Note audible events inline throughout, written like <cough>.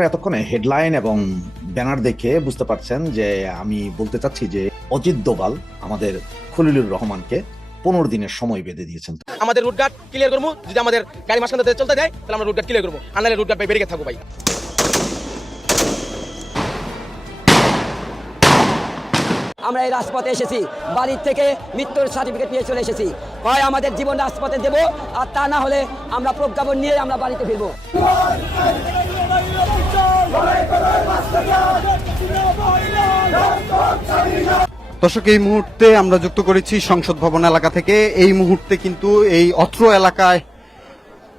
আপনারা এতক্ষণে হেডলাইন এবং ব্যানার দেখে বুঝতে পারছেন যে আমি বলতে চাচ্ছি যে অজিত দোভাল আমাদের খলিলুর রহমানকে পনেরো দিনের সময় বেঁধে দিয়েছেন। আমাদের রুটগার্ড ক্লিয়ার করব যদি আমাদের গাড়ি মাঝখান চলতে যায় তাহলে আমরা রুটগার্ড ক্লিয়ার করব। আনালে রুটগার্ড ভাই বেরিয়ে থাকব ভাই। আমরা এই রাজপথে এসেছি বাড়ির থেকে মৃত্যুর সার্টিফিকেট নিয়ে চলে এসেছি। হয় আমাদের জীবন রাজপথে দেব আর তা না হলে আমরা প্রজ্ঞাপন নিয়ে আমরা বাড়িতে ফিরবো। দর্শক, এই মুহূর্তে আমরা যুক্ত করেছি সংসদ ভবন এলাকা থেকে। এই মুহূর্তে কিন্তু এই অত্র এলাকায়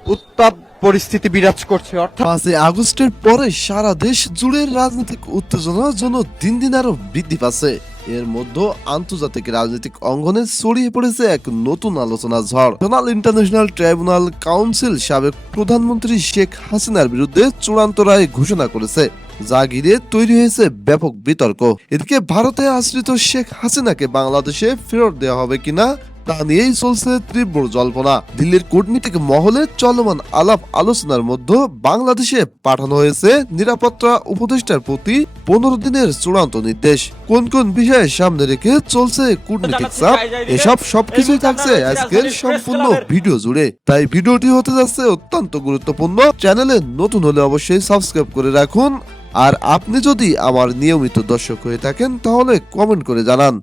উত্তাপ পরিস্থিতি বিরাজ করছে। অর্থাৎ আগস্টের পরে সারা দেশ জুড়ে রাজনৈতিক উত্তেজনার জন্য দিন দিন আরও বৃদ্ধি পাচ্ছে। এর মধ্যে আন্তর্জাতিক রাজনৈতিক অঙ্গনে ছড়িয়ে পড়েছে এক নতুন আলোচনা ঝড়। জোনাল ইন্টারন্যাশনাল ট্রাইব্যুনাল কাউন্সিল সাবেক প্রধানমন্ত্রী শেখ হাসিনার বিরুদ্ধে চূড়ান্ত রায় ঘোষণা করেছে। যা ঘিরে তৈরি হয়েছে ব্যাপক বিতর্ক। এদিকে ভারতে আশ্রিত শেখ হাসিনাকে বাংলাদেশে ফেরত দেওয়া হবে কিনা তা নিয়েই চলছে তীব্র জল্পনা। দিল্লির কূটনীতিক মহলে চলমান আলাপ আলোচনার মধ্যে বাংলাদেশে পাঠানো হয়েছে নিরাপত্তা উপদেষ্টার প্রতি পনেরো দিনের চূড়ান্ত নির্দেশ। কোন কোন বিষয়ে সামনে রেখে চলছে কূটনীতিক চাপ এসব সবকিছুই থাকছে আজকের সম্পূর্ণ ভিডিও জুড়ে। তাই ভিডিওটি হতে যাচ্ছে অত্যন্ত গুরুত্বপূর্ণ। চ্যানেলে নতুন হলে অবশ্যই সাবস্ক্রাইব করে রাখুন। আর আপনি যদি আমার নিয়মিত দর্শক হয়ে থাকেন, তাহলে কমেন্ট করে জানান।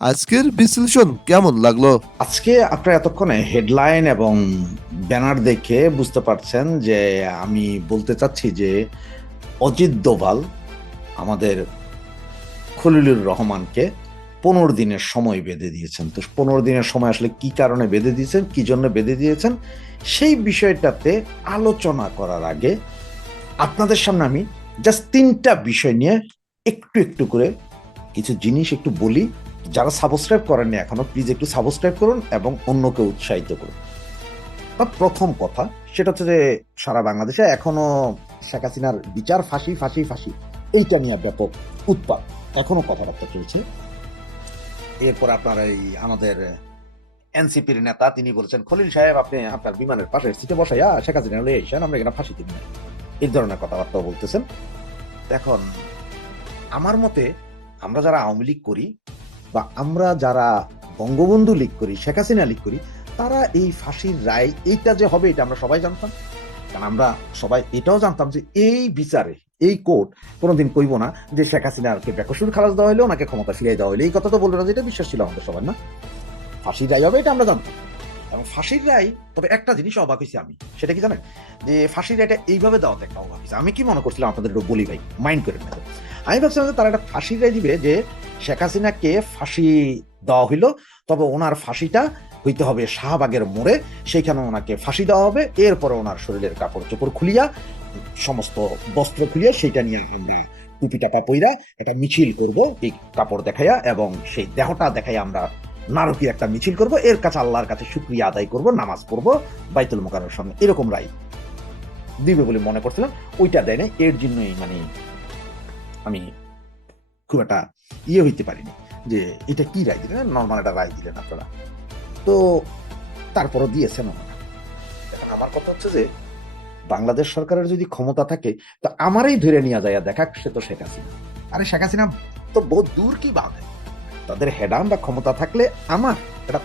আজকের বিশ্লেষণ কেমন লাগল? আজকে আপনারা এতক্ষণে হেডলাইন এবং ব্যানার দেখে বুঝতে পারছেন যে আমি বলতে চাচ্ছি যে অজিত দোভাল আমাদের খলিলুর রহমানকে পনেরো দিনের সময় বেঁধে দিয়েছেন। তো পনেরো দিনের সময় আসলে কি কারণে বেঁধে দিয়েছেন, কি জন্য বেঁধে দিয়েছেন, সেই বিষয়টাতে আলোচনা করার আগে আপনাদের সামনে আমি জাস্ট তিনটা বিষয় নিয়ে একটু একটু করে কিছু জিনিস একটু বলি, যারা সাবস্ক্রাইব করেননি এখনও প্লিজ একটু সাবস্ক্রাইব করুন এবং অন্যকে উৎসাহিত করুন। তার প্রথম কথা, সেটা হচ্ছে যে সারা বাংলাদেশে এখনও শেখ হাসিনার বিচার ফাঁসি ফাঁসি ফাঁসি, এইটা নিয়ে ব্যাপক উৎপাদ এখনও কথাবার্তা চলছে। এরপর আপনার এই আমাদের এনসিপির নেতা, তিনি বলেছেন, খলিল সাহেব, আপনি আপনার বিমানের পাশের সিটে বসাইয়া শেখ হাসিনা আমরা এখানে ফাঁসি দিব না। এই ধরনের কথাবার্তাও বলতেছেন। এখন, আমার মতে আমরা যারা আওয়ামী লীগ করি বা আমরা যারা বঙ্গবন্ধু লীগ করি, শেখ হাসিনা লীগ করি, তারা এই ফাঁসির রায় এইটা যে হবে এটা আমরা সবাই জানতাম। কারণ আমরা সবাই এটাও জানতাম যে এই বিচারে, এই কোর্ট কোনোদিন কইব না যে শেখ হাসিনাকে বেকসুর খালাস দেওয়া হলো ওনাকে ক্ষমতা ফিরিয়ে দেওয়া হলো এই কথা তো বলল না যেটা বিশ্বাস ছিল আমাদের সবার না। ফাঁসির রায় হবে এটা আমরা জানতাম। এবং ফাঁসির রায়, তবে একটা জিনিস অবাক হয়েছি আমি, সেটা কি জানেন? যে ফাঁসির রায়টা এইভাবে দেওয়াতে একটা অবাক হয়েছে। আমি কি মনে করছিলাম আপনাদের একটু বলি ভাই মাইন্ড করে নেব আমি ভাবছিলাম যে তারা একটা ফাঁসির রায় দিবে যে শেখ হাসিনাকে ফাঁসি দেওয়া হইল, তবে ওনার ফাঁসিটা হইতে হবে শাহবাগের মোড়ে, সেইখানে ওনাকে ফাঁসি দেওয়া হবে, এরপরে ওনার শরীরের কাপড় চোপড় খুলিয়া, সমস্ত বস্ত্র খুলিয়া সেইটা নিয়ে টুপি টাকা পইরা একটা মিছিল করব, এই কাপড় দেখাইয়া এবং সেই দেহটা দেখাইয়া আমরা নারকীয় একটা মিছিল করব, এর কাছে আল্লাহর কাছে শুক্রিয়া আদায় করব, নামাজ পড়ব, বাইতুল মোকারের সামনে এরকম রায় দিবে বলে মনে করছিলাম। ওইটা দেয় না এর জন্যই মানে আমি খুব একটা ইয়ে হইতে পারিনি যে এটা কি রায় দিলেন নর্মাল একটা রায় দিলেন আপনারা। তো তারপরও দিয়েছেন ওনারা। আমার কথা হচ্ছে যে, বাংলাদেশ সরকারের যদি ক্ষমতা থাকে, তো আমারই ধরে নিয়ে যায় দেখাক, সে তো শেখ হাসিনা। আরে শেখ হাসিনা তো বহু দূর কি বাঁধে তাদের হেডাম বা ক্ষমতা থাকলে আমার এটা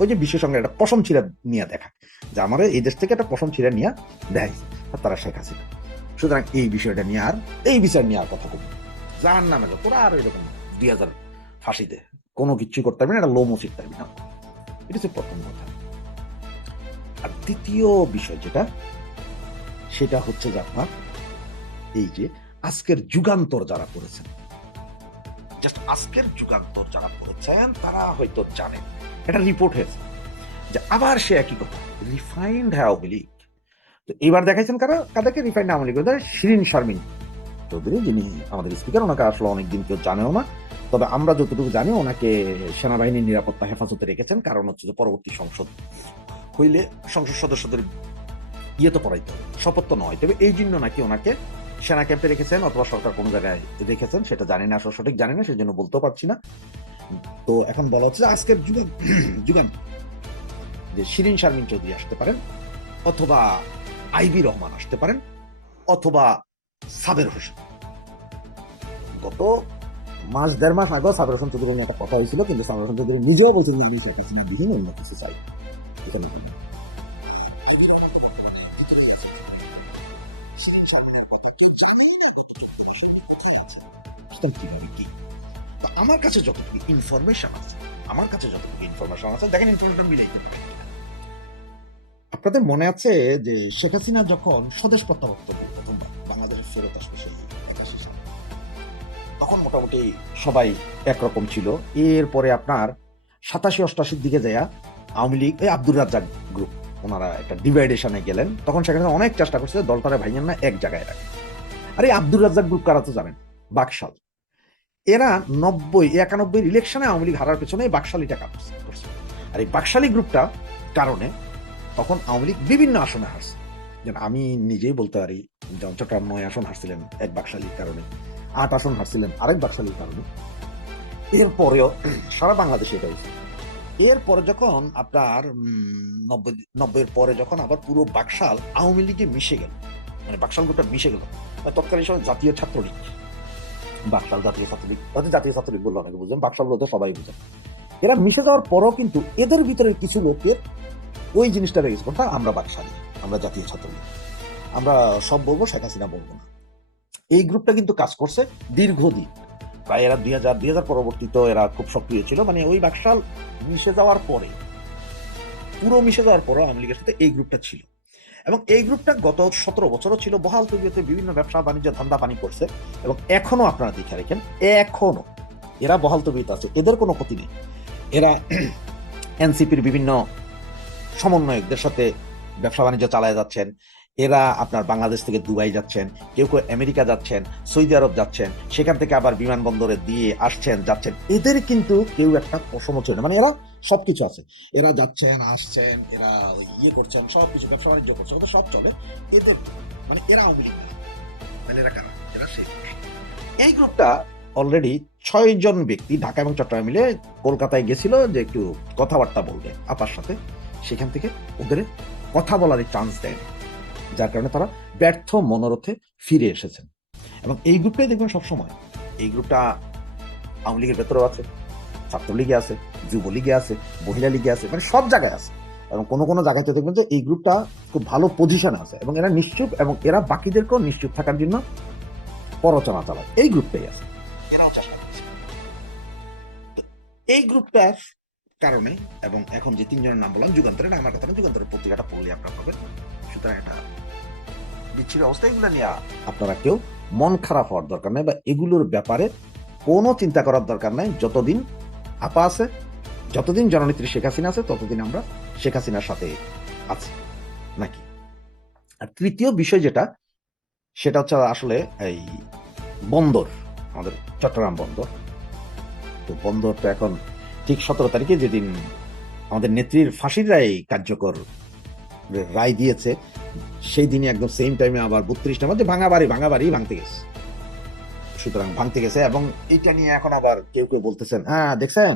ওই যে সঙ্গে একটা পশম ছিঁড়া নিয়ে দেখা, যে আমার এই দেশ থেকে একটা পশম ছিঁড়া নিয়ে দেয় আর তারা শেখ হাসিনা। সুতরাং এই বিষয়টা নিয়ে আর, এই বিচার নিয়ে আর কথা কব যার নামে তোরা আর এরকম দুই হাজার ফাঁসিতে কোনো কিচ্ছু করতে পারবি না এটা লোমও শিখতে পারবি না। এটা হচ্ছে প্রথম কথা। আর দ্বিতীয় বিষয় যেটা, সেটা হচ্ছে যে আপনার এই যে আজকের যুগান্তর যারা করেছেন জাস্ট আজকের যুগান্তর যারা পড়েছেন, তারা হয়তো জানেন। এটা রিপোর্ট হয়েছে যে আবার সে একই কথা রিফাইন্ড আওয়ামী তো এবার দেখাইছেন কারা? কাদেরকে রিফাইন্ড আওয়ামী লীগ শিরিন শারমিন। চৌধুরী যিনি আমাদের স্পিকার ওনাকে আসলে অনেকদিন কেউ জানেও না। তবে আমরা যতটুকু জানি, ওনাকে সেনাবাহিনীর নিরাপত্তা হেফাজতে রেখেছেন। কারণ হচ্ছে যে পরবর্তী সংসদ হইলে সংসদ সদস্যদের ইয়ে তো পড়াইতে হবে, শপথ তো নয়। তবে এই জন্য নাকি ওনাকে সেনা ক্যাম্পে রেখেছেন অথবা সরকার কোনো জায়গায় রেখেছেন সেটা জানি না, আসলে সঠিক জানি না সেই জন্য বলতেও পারছি না। তো এখন বলা হচ্ছে আজকের যুগান যুগান, যে শিরিন শারমিন চৌধুরী আসতে পারেন, অথবা আইবি রহমান আসতে পারেন, অথবা সাবের হোসেন। গত মাস, দেড় মাস আগেও সাবের হোসেন চৌধুরী একটা কথা হয়েছিল, কিন্তু সাবের হোসেন চৌধুরী নিজেও বলছেন যে আমি হাসিনা বিহীন অন্য কিছু চাই। এখানে বুঝতাম কীভাবে কি? তো আমার কাছে যতটুকু ইনফরমেশন আছে, আমার কাছে যতটুকু ইনফরমেশন আছে, দেখেন ইনফরমেশন আপনাদের মনে আছে যে শেখ হাসিনা যখন স্বদেশ প্রত্যাবর্তন প্রথমবার বাংলাদেশে ফেরত আসবে সেই একাশি তখন মোটামুটি সবাই একরকম ছিল। এরপরে আপনার সাতাশি অষ্টাশির দিকে যায় আওয়ামী লীগ, এই আব্দুর রাজ্জাক গ্রুপ ওনারা একটা ডিভাইডেশনে গেলেন। তখন সেখানে অনেক চেষ্টা করছে, দলটারে ভাইয়েন না, এক জায়গায় রাখে আরে আব্দুর রাজ্জাক গ্রুপ কারা তো জানেন? বাকশাল। এরা নব্বই, একানব্বই ইলেকশনে আওয়ামী লীগ হারার পেছনে এই বাকশালী টাকা করছে আর এই বাকশালী গ্রুপটা কারণে তখন আওয়ামী লীগ বিভিন্ন আসনে হারছে। যেন আমি নিজেই বলতে পারি যেমন চট্টগ্রাম নয় আসন হারছিলেন এক বাকশালীর কারণে, আট আসন হারছিলেন আরেক বাকশালীর কারণে। এরপরেও সারা বাংলাদেশে এটা হয়েছে। এরপরে যখন আপনার নব্বই, নব্বইয়ের পরে যখন আবার পুরো বাকশাল আওয়ামী লীগে মিশে গেল মানে বাকশাল গ্রুপটা মিশে গেল, তৎকালীন সময় জাতীয় ছাত্রলীগ। বাকশাল জাতীয় ছাত্রলীগ হয়তো জাতীয় ছাত্রলীগ বললে অনেকে বুঝবেন, বাকশাল বলতে সবাই বুঝেন। এরা মিশে যাওয়ার পরও কিন্তু এদের ভিতরে কিছু লোকের ওই জিনিসটা রয়ে গেছে কোনটা আমরা বাকশালী, আমরা জাতীয় ছাত্রলীগ। আমরা সব বলব, শেখ হাসিনা বলব না। এই গ্রুপটা কিন্তু কাজ করছে দীর্ঘদিন। প্রায় এরা দুই হাজার দুই হাজার পরবর্তীতেও এরা খুব সক্রিয় ছিল মানে ওই বাকশাল মিশে যাওয়ার পরে, পুরো মিশে যাওয়ার পরও আওয়ামী লীগের সাথে এই গ্রুপটা ছিল। এবং এই গ্রুপটা গত সতেরো বছরও ছিল। বহাল তবিয়তে বিভিন্ন ব্যবসা বাণিজ্য ধান্দা পানি করছে এবং এখনও আপনারা দেখে রাখেন এখনও এরা বহাল তবিয়ত আছে। এদের কোনো ক্ষতি নেই। এরা <clears throat> এনসিপির বিভিন্ন সমন্বয়কদের সাথে ব্যবসা বাণিজ্য চালায় যাচ্ছেন। এরা আপনার বাংলাদেশ থেকে দুবাই যাচ্ছেন, কেউ কেউ আমেরিকা যাচ্ছেন, সৌদি আরব যাচ্ছেন, সেখান থেকে আবার বিমানবন্দরে দিয়ে আসছেন, যাচ্ছেন। এদের কিন্তু কেউ একটা পশমও মানে এরা সবকিছু আছে। এরা যাচ্ছেন, আসছেন, এরা ইয়ে করছেন, সবকিছু, ব্যবসা বাণিজ্য করছেন, ওদের সব চলে। এদের মানে এরা মানে এরা এরা সেই এই গ্রুপটা অলরেডি ছয় জন ব্যক্তি ঢাকা এবং চট্টগ্রাম মিলে কলকাতায় গেছিল যে একটু কথাবার্তা বলবে আপার সাথে। সেখান থেকে ওদের কথা বলার চান্স দেয়। যার কারণে তারা ব্যর্থ মনোরথে ফিরে এসেছেন। এবং এই গ্রুপটাই দেখবেন সবসময়। এই গ্রুপটা আওয়ামী লীগের ভেতরেও আছে। ছাত্রলীগে আছে, যুবলীগে আছে মহিলা লীগে আছে মানে সব জায়গায় আছে। এবং কোনো কোনো জায়গায় তো দেখবেন যে এই গ্রুপটা খুব ভালো পজিশনে আছে এবং এরা নিশ্চুপ এবং এরা বাকিদেরকেও নিশ্চুপ থাকার জন্য প্ররোচনা চালায়। এই গ্রুপটাই আছে। এই গ্রুপটার কারণে এবং এখন যে তিনজনের নাম বললাম, যুগান্তরের আমার কথা যুগান্তরের পত্রিকাটা পড়লে আপনার পাবেন সুতরাং এটা বিচ্ছিন্ন অবস্থা, এগুলো নিয়ে আপনারা কেউ মন খারাপ হওয়ার দরকার নেই বা এগুলোর ব্যাপারে কোনো চিন্তা করার দরকার নাই। যতদিন আপা আছে, যতদিন জননেত্রী শেখ হাসিনা আছে, ততদিন আমরা শেখ হাসিনার সাথে আছি, নাকি? আর তৃতীয় বিষয় যেটা, সেটা হচ্ছে আসলে এই বন্দর, আমাদের চট্টগ্রাম বন্দর। তো বন্দর তো এখন ঠিক সতেরো তারিখে যেদিন আমাদের নেত্রীর ফাঁসির রায় কার্যকর রায় দিয়েছে, সেই দিনই একদম সেম টাইমে আবার বত্রিশ নাম্বার যে ভাঙা বাড়ি ভাঙা বাড়ি ভাঙতে গেছে। সুতরাং ভাঙতে গেছে এবং এটা নিয়ে এখন আবার কেউ কেউ বলতেছেন হ্যাঁ দেখছেন?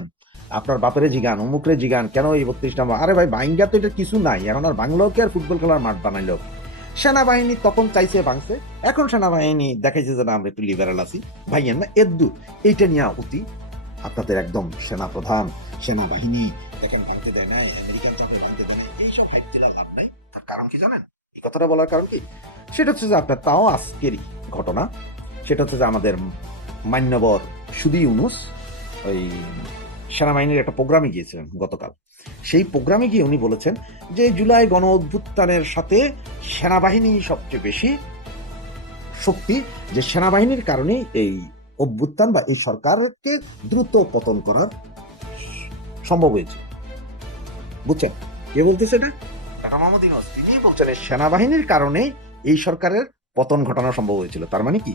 আপনার বাপেরে জিগান, অমুকরে জিগান, কেন এই বত্রিশ নাম্বার? আরে ভাই ভাঙ্গা তো এটা কিছু নাই। এখন আর বাংলাও কি আর ফুটবল খেলার মাঠ বানাইলো? সেনাবাহিনী তখন চাইছে ভাঙছে, এখন সেনাবাহিনী দেখাইছে যে, না, আমরা একটু লিবারাল আছি। ভাইয়েন না এদ্দু, এইটা নিয়ে অতি আপনাদের একদম সেনা প্রধান সেনাবাহিনী, দেখেন ভাঙতে দেয় নাই, আমেরিকান চাকরি ভাঙতে দেয় নাই, এইসব হাইপ দিলা লাভ নাই। তার কারণ কি জানেন? এই কথাটা বলার কারণ কি? সেটা হচ্ছে যে, আপনার তাও আজকেরই ঘটনা। সেটা হচ্ছে যে আমাদের মান্যবর সুদি ইউনুস, ওই সেনাবাহিনীর একটা প্রোগ্রামে গিয়েছিলেন গতকাল। সেই প্রোগ্রামে গিয়ে উনি বলেছেন যে জুলাই গণ অভ্যুত্থানের সাথে সেনাবাহিনী সবচেয়ে বেশি শক্তি, যে সেনাবাহিনীর কারণে এই অভ্যুত্থান বা এই সরকারকে দ্রুত পতন করার সম্ভব হয়েছে। বুঝছেন? কে বলতেছে এটা? তিনি বলছেন সেনাবাহিনীর কারণে এই সরকারের পতন ঘটানো সম্ভব হয়েছিল। তার মানে কি?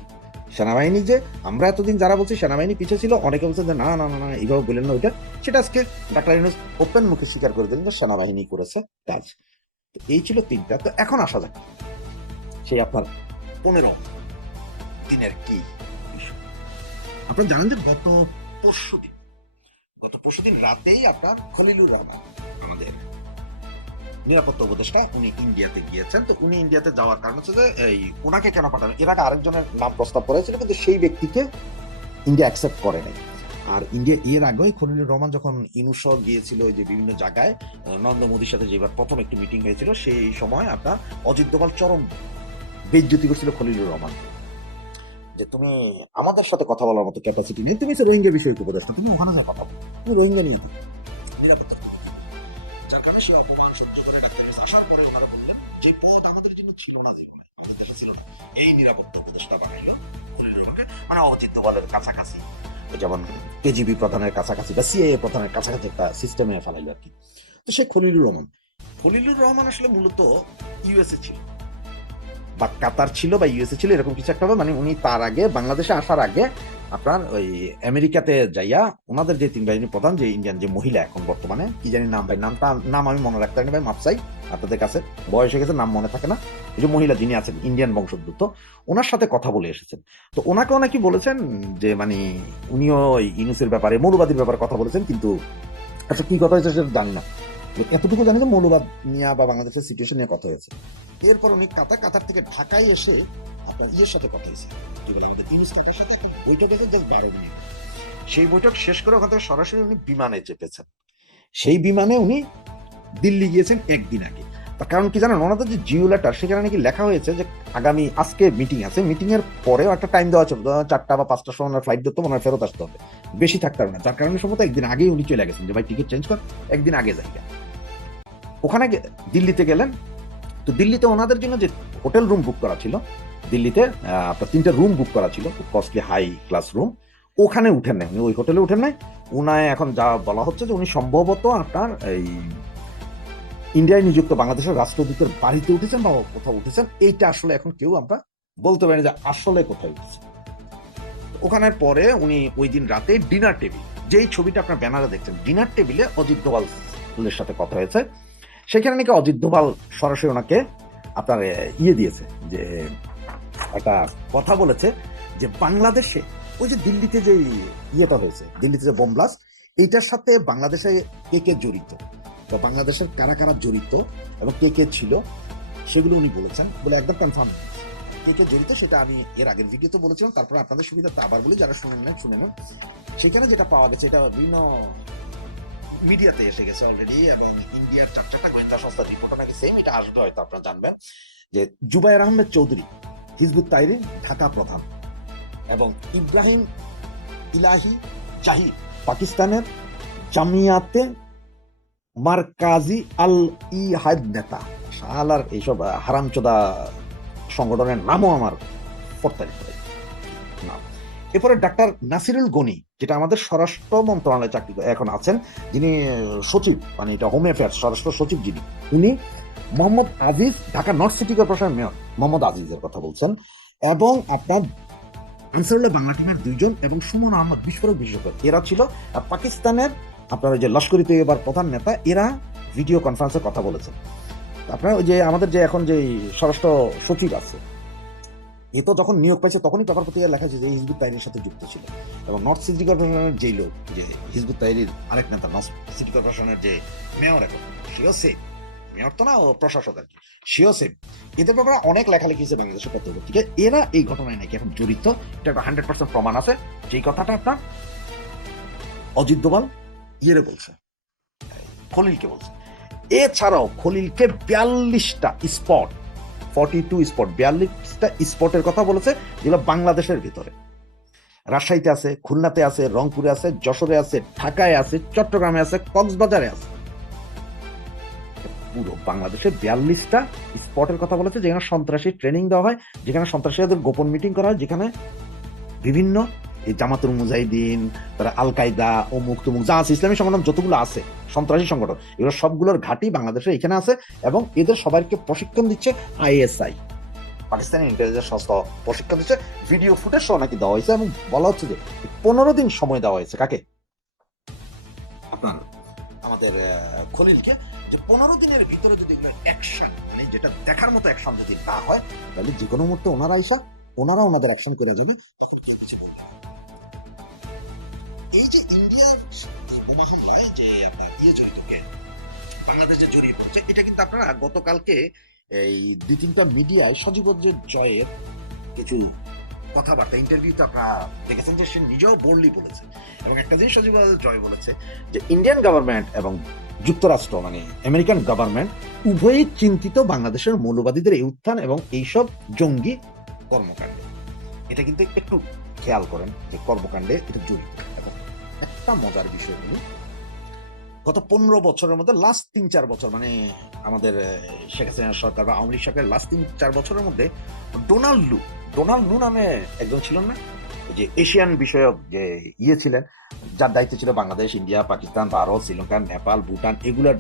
সেনাবাহিনী যে আমরা এতদিন যারা বলছি সেনাবাহিনী পিছিয়ে ছিল, অনেকে বলছে যে, না না না না, এইভাবে বললেন না ওইটা। সেটা আজকে ডাক্তার ইউনুস ওপেন মুখে স্বীকার করে দিলেন যে, সেনাবাহিনী করেছে কাজ। তো এই ছিল তিনটা। তো এখন আসা যাক সেই আপনার পনেরো দিনের কি আপনারা জানেন যে গত পরশু দিন গত পরশু দিন রাতেই আপনার খলিলুর রহমান আমাদের নিরাপত্তা উপদেষ্টা, উনি ইন্ডিয়াতে গিয়েছেন। তো উনি ইন্ডিয়াতে যাওয়ার কারণ হচ্ছে যে, এই ওনাকে কেন পাঠানো? এর আগে আরেকজনের নাম প্রস্তাব করেছিল, কিন্তু সেই ব্যক্তিকে ইন্ডিয়া অ্যাকসেপ্ট করে নাই। আর ইন্ডিয়া, এর আগেই খলিলুর রহমান যখন ইনুস গিয়েছিল যে বিভিন্ন জায়গায় নরেন্দ্র মোদীর সাথে যেবার প্রথম একটি মিটিং হয়েছিল, সেই সময় আপনার অজিত দোভাল চরম বেজ্জতি করছিল খলিলুর রহমান। যে তুমি আমাদের সাথে কথা বলার মতো ক্যাপাসিটি নেই। তুমি রোহিঙ্গা বিষয়ক উপদেষ্টা, তুমি ওখানে যা কথা তুমি রোহিঙ্গা নিয়ে নিরাপত্তা আসার পরে তারা বললেন, যে পদ আমাদের জন্য ছিল না আমাদের ছিল না। এই নিরাপত্তা উপদেষ্টা মানে কাছাকাছি। যেমন কেজিবি প্রধানের কাছাকাছি বা সিআইএ প্রধানের কাছাকাছি একটা সিস্টেমে ফেলাইলো আর কি। তো সেই খলিলুর রহমান। খলিলুর রহমান আসলে মূলত ইউএসএ ছিল। বা কাতার ছিল বা ইউএসএ ছিল, এরকম কিছু একটা মানে উনি তার আগে বাংলাদেশে আসার আগে আপনার ওই আমেরিকাতে যাইয়া ওনাদের যে তিন বাহিনী প্রধান, যে ইন্ডিয়ান যে মহিলা এখন বর্তমানে, কি জানি নাম ভাই, নামটা, নাম আমি মনে রাখতে পারি ভাই মাপসাই আপনাদের কাছে বয়স হয়ে গেছে, নাম মনে থাকে না। এই যে মহিলা যিনি আছেন, ইন্ডিয়ান বংশোদ্ভূত, ওনার সাথে কথা বলে এসেছেন। তো ওনাকেও নাকি বলেছেন যে মানে উনিও ওই ইনুসের ব্যাপারে, মৌলবাদীর ব্যাপারে কথা বলেছেন, কিন্তু আচ্ছা কি কথা হয়েছে সেটা জানি না। এতটুকু জানি যে মৌলবাদ নিয়ে বা বাংলাদেশের সিচুয়েশন নিয়ে কথা হয়েছে। এরপর উনি কাতার কাতার থেকে ঢাকায় এসে আপনার ইয়ের সাথে কথা হয়েছে। কি বলে আমাদের সাথে? বৈঠক জাস্ট বারো সেই বৈঠক শেষ করে ওখান থেকে সরাসরি উনি বিমানে চেপেছেন। সেই বিমানে উনি দিল্লি গিয়েছেন একদিন আগে। তার কারণ কি জানেন? ওনাদের যে জিও লেটার, সেখানে নাকি লেখা হয়েছে যে আগামী আজকে মিটিং আছে। মিটিং এর পরেও একটা টাইম দেওয়া ছিল চারটা বা পাঁচটার সময় ফ্লাইট ধরতে, ওনার ফেরত আসতে হবে। বেশি থাকতে হবে না। যার কারণে সম্ভবত একদিন আগেই উনি চলে গেছেন যে, ভাই টিকিট চেঞ্জ কর, একদিন আগে যাই ওখানে দিল্লিতে গেলেন। তো দিল্লিতে ওনাদের জন্য যে হোটেল রুম বুক করা ছিল, দিল্লিতে আপনার তিনটা রুম বুক করা ছিল, খুব কস্টলি হাই ক্লাস রুম ওখানে উঠেন নাই। উনি ওই হোটেলে উঠেন নাই। উনায় এখন যা বলা হচ্ছে যে উনি সম্ভবত আপনার এই ইন্ডিয়ায় নিযুক্ত বাংলাদেশের রাষ্ট্রদূতের বাড়িতে উঠেছেন বা কোথাও উঠেছেন। এইটা আসলে এখন কেউ আমরা বলতে পারি যে আসলে কোথায় উঠেছে ওখানের পরে উনি ওই দিন রাতে ডিনার টেবিল যেই ছবিটা আপনার ব্যানারে দেখছেন ডিনার টেবিলে অজিত দোভালের সাথে কথা হয়েছে। সেখানে নাকি অজিত দোভাল সরাসরি ওনাকে আপনার ইয়ে দিয়েছে যে, একটা কথা বলেছে যে বাংলাদেশে ওই যে দিল্লিতে যে ইয়েটা হয়েছে, দিল্লিতে যে বোম ব্লাস্ট এইটার সাথে বাংলাদেশে কে কে জড়িত বা বাংলাদেশের কারা কারা জড়িত এবং কে কে ছিল সেগুলো উনি বলেছেন বলে একদম কনফার্ম কে কে জড়িত সেটা আমি এর আগের ভিডিওতে বলেছিলাম, তারপর আপনাদের সুবিধাতে আবার বলি, যারা শুনেন না শুনে নেন। সেখানে যেটা পাওয়া গেছে, এটা বিভিন্ন মিডিয়াতে এসে গেছে অলরেডি এবং ইন্ডিয়ার চার চারটা গোয়েন্দা সংস্থার রিপোর্ট নাকি সেম এটা আসবে হয়তো আপনারা জানবেন। যে জুবাইর আহমেদ চৌধুরী, হিজবুত তাইরিন, ঢাকা প্রধান এবং ইব্রাহিম ইলাহি জাহির পাকিস্তানের জামিয়াতে মারকাজি আল ইহাদ নেতা। শালার এইসব হারামচোদা সংগঠনের নামও আমার প্রত্যারিত এরপরে ডাক্তার নাসিরুল গনি, যেটা আমাদের স্বরাষ্ট্র মন্ত্রণালয়ে চাকরি এখন আছেন, যিনি সচিব মানে এটা হোম অ্যাফেয়ার্স স্বরাষ্ট্র সচিব যিনি উনি মোহাম্মদ আজিজ, ঢাকা নর্থ সিটি কর্পোরেশনের মেয়র, মোহাম্মদ আজিজের কথা বলছেন। এবং আপনার আনসারুল্লাহ বাংলা টিমের দুইজন এবং সুমন আহমদ, বিস্ফোরক বিশেষজ্ঞ। এরা ছিল পাকিস্তানের, আপনার যে লস্করি তৈয়বার প্রধান নেতা, এরা ভিডিও কনফারেন্সে কথা বলেছেন। আপনার ওই যে, আমাদের যে এখন যে স্বরাষ্ট্র সচিব আছে এ তো যখন নিয়োগ পাইছে, তখনই পেপার পত্রিকায় লেখা যে হিজবুত তাইরির সাথে যুক্ত ছিল। এবং নর্থ সিটি কর্পোরেশনের যেই লোক, যে হিজবুত তাইরির আরেক নেতা নর্থ সিটি কর্পোরেশনের যে মেয়র এখন, সেও সেম মেয়র তো না, ও প্রশাসক আর কি, সেও সেম এদের ব্যাপারে অনেক লেখালেখি হয়েছে বাংলাদেশের পত্রপত্রিকায় এরা এই ঘটনায় নাকি এখন জড়িত, এটা একটা হান্ড্রেড পার্সেন্ট প্রমাণ আছে। যেই কথাটা আপনার, অজিত দোভাল ইয়েরে বলছে, খলিলকে বলছে। এছাড়াও খলিলকে বিয়াল্লিশটা স্পট ফর্টি টু স্পট বিয়াল্লিশটা স্পটের কথা বলেছে, যেগুলো বাংলাদেশের ভিতরে। রাজশাহীতে আছে, খুলনাতে আছে, রংপুরে আছে, যশোরে আছে, ঢাকায় আছে, চট্টগ্রামে আছে, কক্সবাজারে আছে। পুরো বাংলাদেশে বিয়াল্লিশটা স্পটের কথা বলেছে, যেখানে সন্ত্রাসী ট্রেনিং দেওয়া হয়, যেখানে সন্ত্রাসীদের গোপন মিটিং করা হয়, যেখানে বিভিন্ন এই জামাতুল মুজাহিদিন, তারা আল কায়দা অমুক তমুক, যা আছে, ইসলামী সংগঠন যতগুলো আছে, সন্ত্রাসী সংগঠন, এগুলো সবগুলোর ঘাঁটি বাংলাদেশে এখানে আছে এবং এদের সবাইকে প্রশিক্ষণ দিচ্ছে আইএসআই পাকিস্তানি ইন্টেলিজেন্স সংস্থা প্রশিক্ষণ দিচ্ছে ভিডিও ফুটেজ সহ নাকি দেওয়া হয়েছে এবং বলা হচ্ছে যে পনেরো দিন সময় দেওয়া হয়েছে কাকে আপনার, আমাদের খলিলকে যে পনেরো দিনের ভিতরে যদি অ্যাকশন মানে যেটা দেখার মতো অ্যাকশন যদি না হয়, তাহলে যে কোনো মুহূর্তে ওনারা আইসা ওনারা ওনাদের অ্যাকশন করে যাবে, তখন কেউ কিছু বলবে। এই যে ইন্ডিয়ার বোমা হামলায় যে আপনার ইয়ে জড়িত কে বাংলাদেশে জড়িয়ে পড়েছে, এটা কিন্তু আপনারা গতকালকে এই দুই তিনটা মিডিয়ায় সজীবজ্জের জয়ের কিছু কথাবার্তা ইন্টারভিউতে আপনারা দেখেছেন যে সে নিজেও বোল্ডলি বলেছে। এবং একটা জিনিস সজীবজ্জের জয় বলেছে যে ইন্ডিয়ান গভর্নমেন্ট এবং যুক্তরাষ্ট্র মানে আমেরিকান গভর্নমেন্ট উভয়ই চিন্তিত বাংলাদেশের মৌলবাদীদের এই উত্থান এবং এইসব জঙ্গি কর্মকাণ্ড। এটা কিন্তু একটু খেয়াল করেন যে কর্মকাণ্ডে এটা জড়িত। একটা মজার বিষয় হলো গত পনেরো বছরের মধ্যে লাস্ট তিন, চার বছর মানে আমাদের শেখ হাসিনা সরকার বা আওয়ামী লীগ সরকারের লাস্ট তিন, চার বছরের মধ্যে ডোনাল্ড লু ডোনাল্ড লু নামে একজন ছিলেন না? যে এশিয়ান বিষয়ক যে ইয়ে ছিলেন, যার দায়িত্ব ছিল বাংলাদেশ, ইন্ডিয়া, পাকিস্তান, ভারত, শ্রীলঙ্কা, নেপাল, ভুটান, এগুলার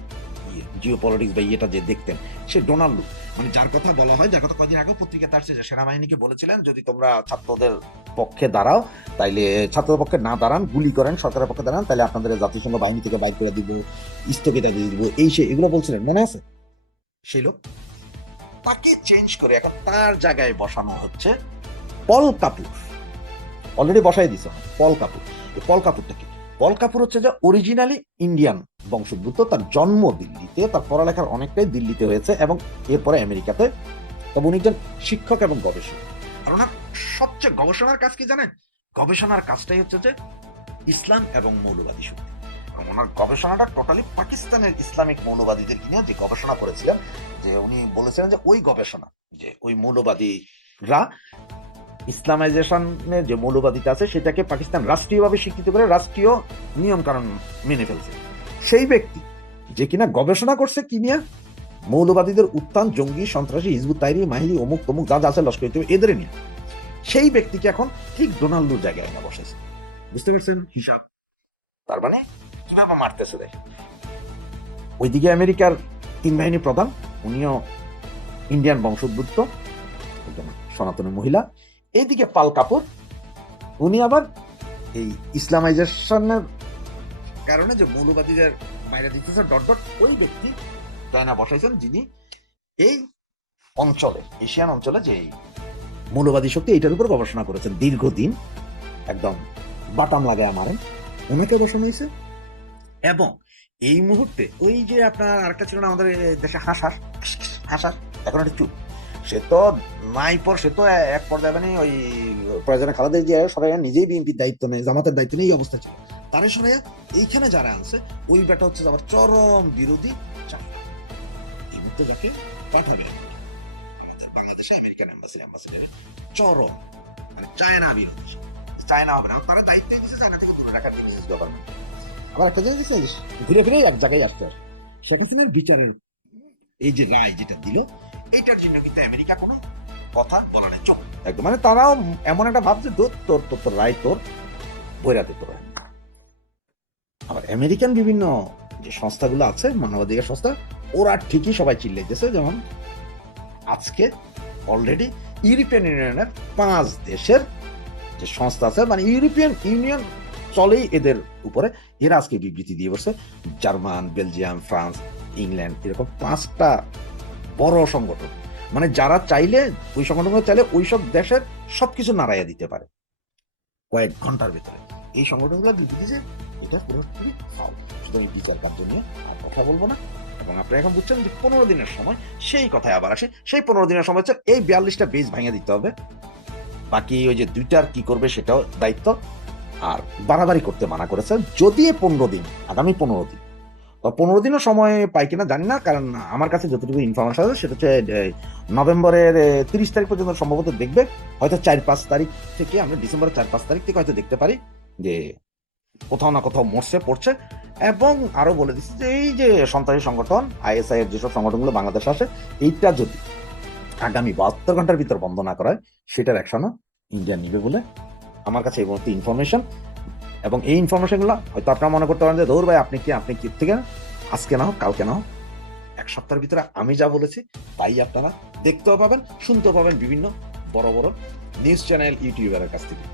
জিও পলিটিক্স বা ইয়েটা যে দেখতেন, সে ডোনাল্ড মানে যার কথা বলা হয়, যার কথা কয়েকদিন আগে পত্রিকাতে আসছে, যে সেনাবাহিনীকে বলেছিলেন, যদি তোমরা ছাত্রদের পক্ষে দাঁড়াও, তাইলে, ছাত্রদের পক্ষে না দাঁড়ান, গুলি করেন, সরকারের পক্ষে দাঁড়ান তাহলে আপনাদের জাতিসংঘ বাহিনী থেকে বাইর করে দিব স্থগিতা দিয়ে দিব। এই সে, এগুলো বলছিলেন, মনে আছে? সেই লোক তাকে চেঞ্জ করে এখন তার জায়গায় বসানো হচ্ছে পল কাপুর। অলরেডি বসাই দিছে, পল কাপুর। পল কাপুরটা কি? পল কাপুর হচ্ছে যে অরিজিনালি ইন্ডিয়ান বংশোদ্ভূত, তার জন্ম দিল্লিতে, তার পড়ালেখার অনেকটাই দিল্লিতে হয়েছে এবং এরপরে আমেরিকাতে। তবে উনি একজন শিক্ষক এবং গবেষক। আর ওনার সবচেয়ে গবেষণার কাজ কি জানেন? গবেষণার কাজটাই হচ্ছে যে ইসলাম এবং মৌলবাদী শক্তি। ওনার গবেষণাটা টোটালি পাকিস্তানের ইসলামিক মৌলবাদীদের নিয়ে যে গবেষণা করেছিলেন, যে উনি বলেছিলেন যে ওই গবেষণা, যে ওই মৌলবাদীরা ইসলামাইজেশনের যে মৌলবাদিতা আছে, সেটাকে পাকিস্তান রাষ্ট্রীয়ভাবে স্বীকৃত করে রাষ্ট্রীয় নিয়ম কানুন মেনে ফেলছে। সেই ব্যক্তি যে কিনা গবেষণা করছে কি নিয়ে? মৌলবাদীদের উত্থান, জঙ্গি, সন্ত্রাসী, হিজবুত, তাইরি, মাহিরি, অমুক তমুক, যা যা আছে, লস্কর এদের নিয়ে। সেই ব্যক্তিকে এখন ঠিক ডোনাল্ডোর জায়গায় এনে বসেছে। বুঝতে পারছেন? হিসাব। তার মানে কীভাবে মারতেছে দেখে ওইদিকে আমেরিকার তিন বাহিনী প্রধান, উনিও ইন্ডিয়ান বংশোদ্ভূত সনাতনী মহিলা। এইদিকে পাল কাপুর, উনি আবার এই ইসলামাইজেশনের কারণে যে মৌলবাদীদের বাইরে দিতেছে, ডট ডট, ওই ব্যক্তি চায়না বসাইছেন যিনি এই অঞ্চলে, এশিয়ান অঞ্চলে যে মৌলবাদী শক্তি এইটার উপর গবেষণা করেছেন, দীর্ঘদিন একদম বাটাম লাগায় মারেন। ওনাকে বসানো হয়েছে। এবং এই মুহূর্তে ওই যে আপনার আরেকটা ছিল না আমাদের দেশে হাঁস হাঁস হাঁস হাঁস এখন একটা চুপ সে তো নাই পর, সে তো এক পর্যায়ে মানে ওই প্রয়োজনে খালেদা জিয়া সরাই নিজেই বিএনপির দায়িত্ব নেই জামাতের দায়িত্ব নেই এই অবস্থা ছিল। তারে সরাইয়া এইখানে যারা আনছে, ওই বেটা হচ্ছে আবার চরম বিরোধী এই মুহূর্তে যাকে পাঠাবে বাংলাদেশে আমেরিকান এম্বাসিডার এম্বাসিডার চরম মানে চায়না বিরোধী। চায়না হবে না তারা দায়িত্ব দিচ্ছে চায়না থেকে দূরে রাখার বিদেশ গভর্নমেন্ট আবার একটা জিনিস ঘুরে ফিরে এক জায়গায় আসতে শেখ হাসিনার বিচারের এই যে রায় যেটা দিল এইটার জন্য কিন্তু আমেরিকা কোনো কথা বলা নেই। চোখ একদম মানে তারাও এমন একটা ভাবছে তোর তোর তোর রায় তোর বৈরাতে তোর আবার আমেরিকান বিভিন্ন যে সংস্থাগুলো আছে, মানবাধিকার সংস্থা, ওরা ঠিকই সবাই চিল্লাইতেছে, যেমন আজকে অলরেডি ইউরোপিয়ান ইউনিয়নের পাঁচ দেশের যে সংস্থা আছে মানে ইউরোপিয়ান ইউনিয়ন চলেই এদের উপরে। এরা আজকে বিবৃতি দিয়ে বসে জার্মান, বেলজিয়াম, ফ্রান্স, ইংল্যান্ড, এরকম পাঁচটা বড় সংগঠন। মানে যারা চাইলে, ওই সংগঠনগুলো চাইলে ওই সব দেশের সবকিছু নাড়াইয়া দিতে পারে। কয়েক ঘণ্টার ভিতরে। এই সংগঠনগুলো বিবৃতি যে, এটা পুরোপুরি ফাউল। সুতরাং এই বিচার কার্য নিয়ে আর কথা বলব না। এবং আপনি এখন বুঝছেন যে পনেরো দিনের সময় সেই কথায় আবার আসে। সেই পনেরো দিনের সময় হচ্ছে এই বিয়াল্লিশটা বেজ ভাঙিয়ে দিতে হবে। বাকি ওই যে দুইটার কি করবে সেটাও দায়িত্ব। আর বাড়াবাড়ি করতে মানা করেছে যদি পনেরো দিন, আগামী পনেরো দিন পনেরো দিনও সময় পাই কিনা জানি না, কারণ আমার কাছে যতটুকু ইনফরমেশন আছে সেটা হচ্ছে নভেম্বরের তিরিশ তারিখ পর্যন্ত সম্ভবত দেখবে। হয়তো চার পাঁচ তারিখ থেকে আমরা ডিসেম্বরের চার পাঁচ তারিখ থেকে হয়তো দেখতে পারি যে কোথাও না কোথাও মরছে, পড়ছে। এবং আরও বলে দিচ্ছি যে এই যে সন্ত্রাসী সংগঠন আইএসআই এর যেসব সংগঠনগুলো বাংলাদেশে আসে, এইটা যদি আগামী বাহাত্তর ঘণ্টার ভিতর বন্ধ না করা হয় সেটার অ্যাকশনও ইন্ডিয়া নিবে বলে আমার কাছে এই মুহূর্তে ইনফরমেশন এবং এই ইনফরমেশনগুলো হয়তো আপনারা মনে করতে পারেন যে দৌড় ভাই, আপনি কি আপনি কি থেকে? আজকে না হোক, কালকে না হোক। এক সপ্তাহের ভিতরে আমি যা বলেছি, তাই আপনারা দেখতেও পাবেন, শুনতেও পাবেন বিভিন্ন বড় বড় নিউজ চ্যানেল ইউটিউবারের কাছ থেকে।